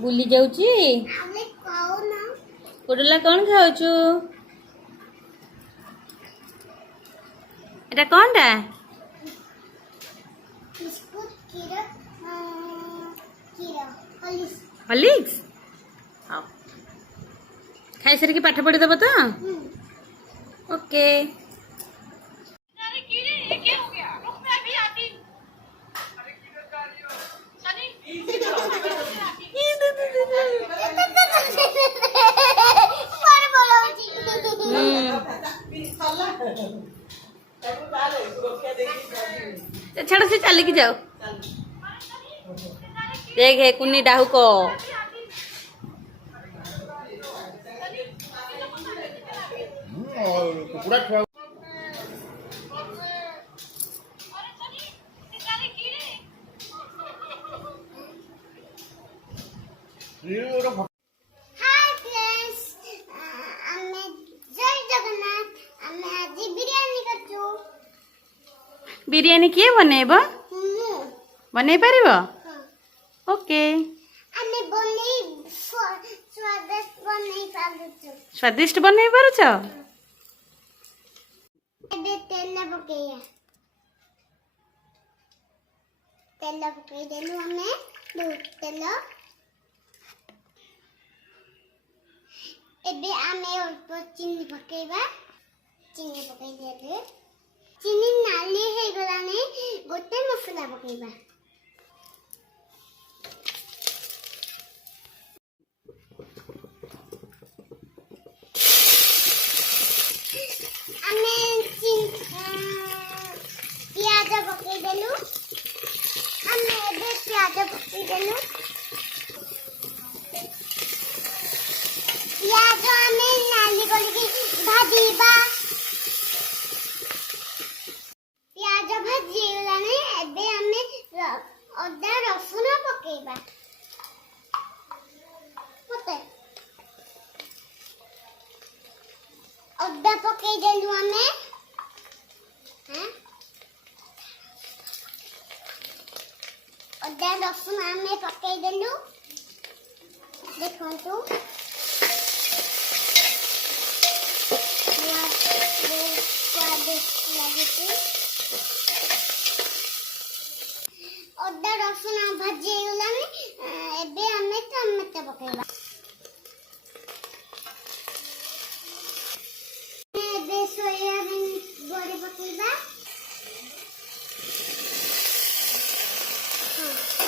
बुली जाऊची पुडला कौन खाऊचु एटा कौन टा हॉर्लिक्स खाई सारी पाठ पढ़ी दब तो ओके छाड़ से चल के जाओ देख है कुन्नी डाहू को बिरयानी किए बनेब बनै पारिब ओके स्वादिष्ट बनै पारुछ तेल पकई देलु हमें बहुत तेल एबे आमे अल्प चीनी पकेबा चीनी पकई देले चीनी नाली हे गलाने गोटे मसला पकेबा आमे प्याज पकई देलु आमे एबे प्याज पकई देलु प्याज आमे नाली करके भाजीबा प्याज भाजी गलाने एबे आमे अदा रसुन पकेबा होते अदा पकई देलु आमे हैं अदा रसुन आमे पकई देलु देखंतु अदा रसुन भाजी गलाने एबे आमे टमाटो पकेबा एबे सोयाबीन बड़ी पकेबा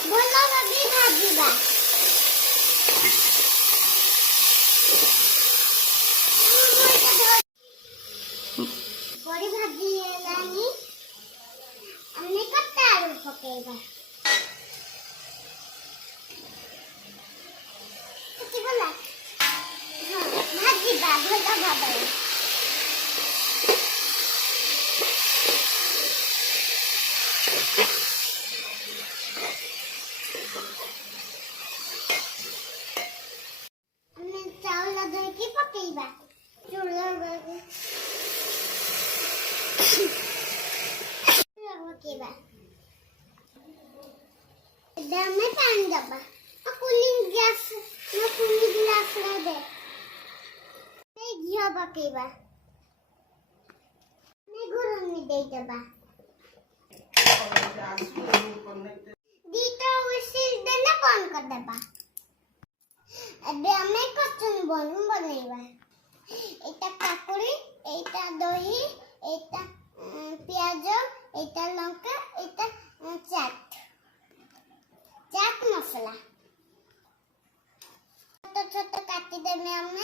बोला भाभी भाजीबा बड़ी भाजी लानी हमने कट्टा आलू पकेबा किती बोला हां भाजीबा भला भाबा हमने चावल धोई के पकेबा चूल्हा लगे पकेबा में पानी दबा कूलिंग गैस में कूलिंग ग्लास दे घी पकेबा गरम में दे दबा दीटा उसिल देना बंद कर दबा एबे हमें कचन बनेबा एटा काकुड़ी एटा दही एटा प्याज एटा लंका एटा चाट मसला छोटे छोटे काटी देबे हमें